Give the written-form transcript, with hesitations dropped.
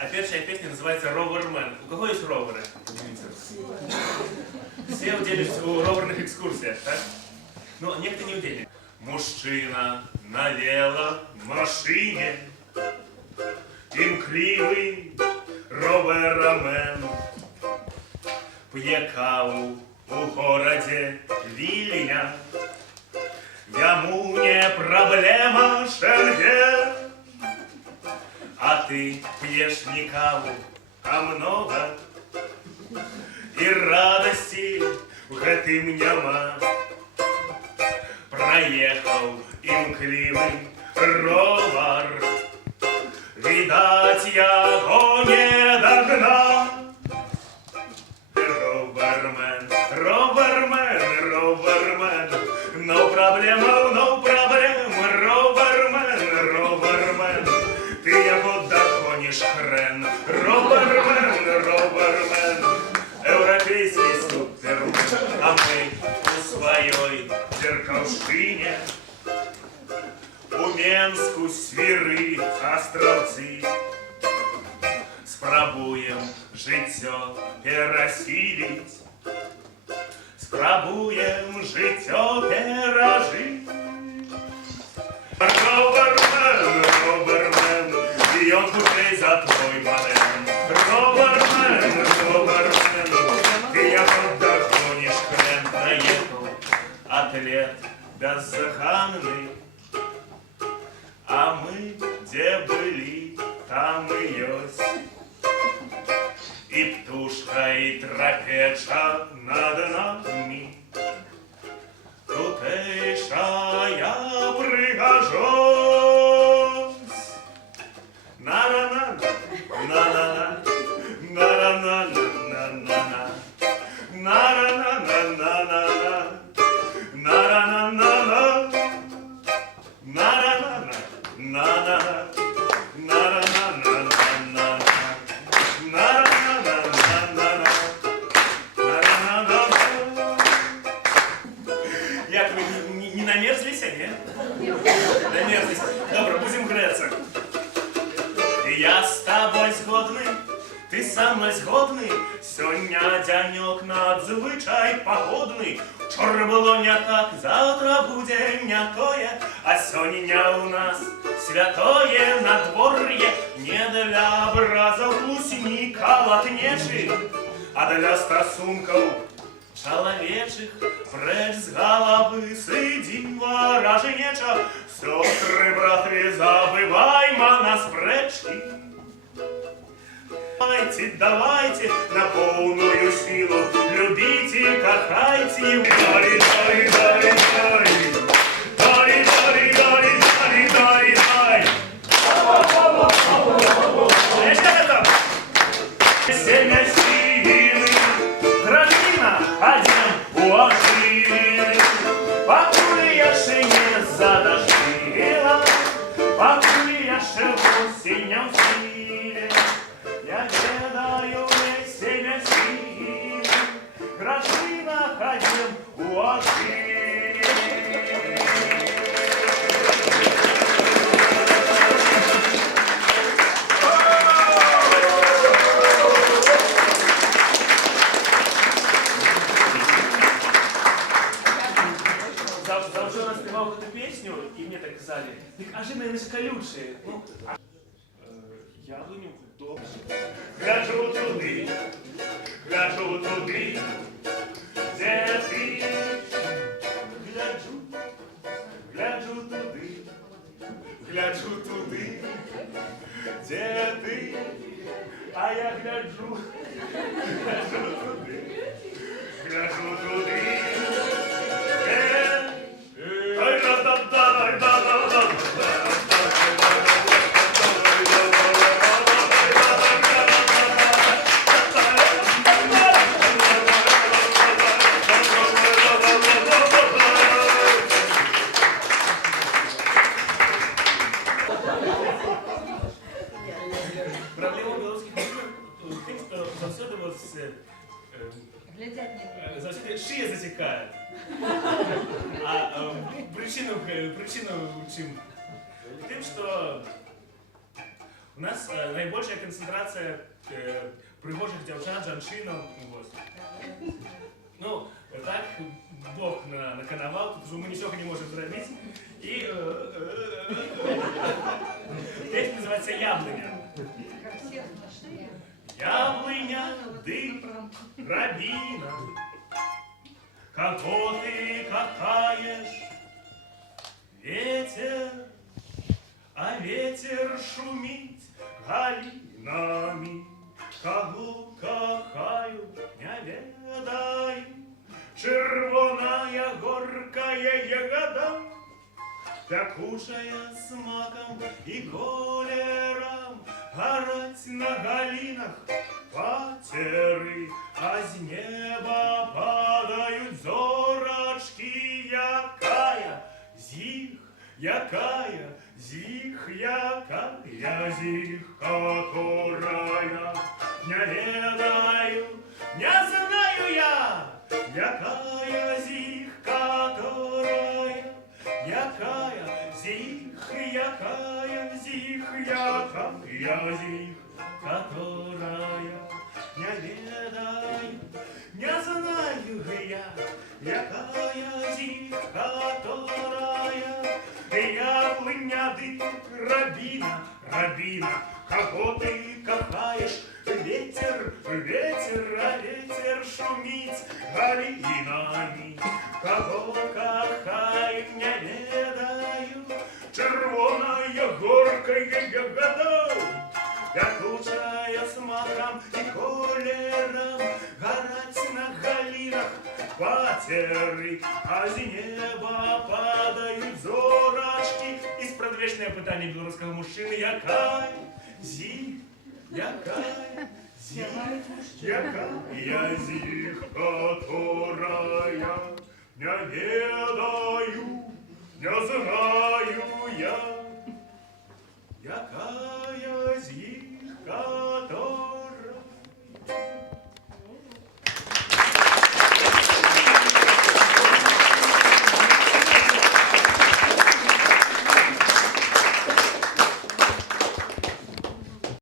А первая песня называется «Ровермен». У кого есть роверы? Все удельные у роверных экскурсиях, так? Но некто не удельный. Мужчина на веломашине, імклівий роверамен, п'є каву у городе Вильня. Ему не проблема Шенген, а ты пьешь не каву, а много, и радости в гэтым няма. Проехал імклівий ровар, видать, яго не догнал. Ровермен, ровермен, ровермен, no проблем, ровермен, ровермен, ти його догониш хрен. Ровермен, ровермен, європейський супермен, а ми у своїй дзеркальщині, у Менску свіри островці, спробуем життя пересилить, спробуем життя пережить. Ровермен, ровермен, и он купей за твой мален. Ровермен, ровермен, ты его догонишь хрен. Проехал атлет беззаханный, а мы где были, там и есть. И птушка, и трапеча над нами, тутейшая пригожусь. На-на-на, на-на-на, на-на-на, на-на-на, на-на-на, на-на-на, на-на-на, на-на-на. Як ви не намерзлися, ні? Намерзлись. Добре, будемо греться. Я з тобою згодний, ти со мною згодний. Сьогодні денек надзвичай погодний. Вчора було не так, завтра буде не тоє. А сьогодні у нас святое надвор'є. Не для образов гусеника латнечі, а для стосунков чоловічих. Преч з голови сиділа раженеча. Сестры, братві, забываймо на спречки. Давайте, давайте на полную силу, любите, кахайте. Дари, дари, дари, дари. Дари, дари, дари, дари, дари, дари. Семя силы, гражданина, один у ошибки. Покуль я ще не задождила, покуль я ще в осеннем стиле, я кидаю мне семя силы, гражданина, один у ошибки. Завчора співав эту песню, и мне так сказали, так а же, наверное, колючие. Ну, яблоню добре. Гляжу туди, де ти. Гляджу туди, де ти. А я гляджу туди, Проблема белорусских мужчин тим, що завсёды вот завжди шия затікає. А причину чим? Тим, що У нас найбільша концентрація пригожих дівчат, жанчинок. Ну, так Бог наканавал, тут уже мы ничего не можем зробить. И песня называется «Яблыня». Яблыня, дым, рябина, кого ты катаешь? Ветер, а ветер шумит галинами. Кого кохаю, не ведаю. Червоная горкая ягода, пекучая смаком и колером, горать на галинах патеры, а с неба падают зорочки. Якая зих, которая не ведаю, не знаю я. Якая зих, которая, якая зих, которая не ведаю, не знаю я. Якая зих, которая, яблыня, дым, рябина, кого ты кохаешь? Ветер, а ветер шумит галинами. Кого кохаю, не ведаю. Червоная горкая ягода, пекучая смаком и колером, горать на галинах патеры, а з неба падают зорочки. І спрадвечне питання білоруського мужчини: якая зих, якая зих, якая зих, которая не ведаю, не знаю я. Якая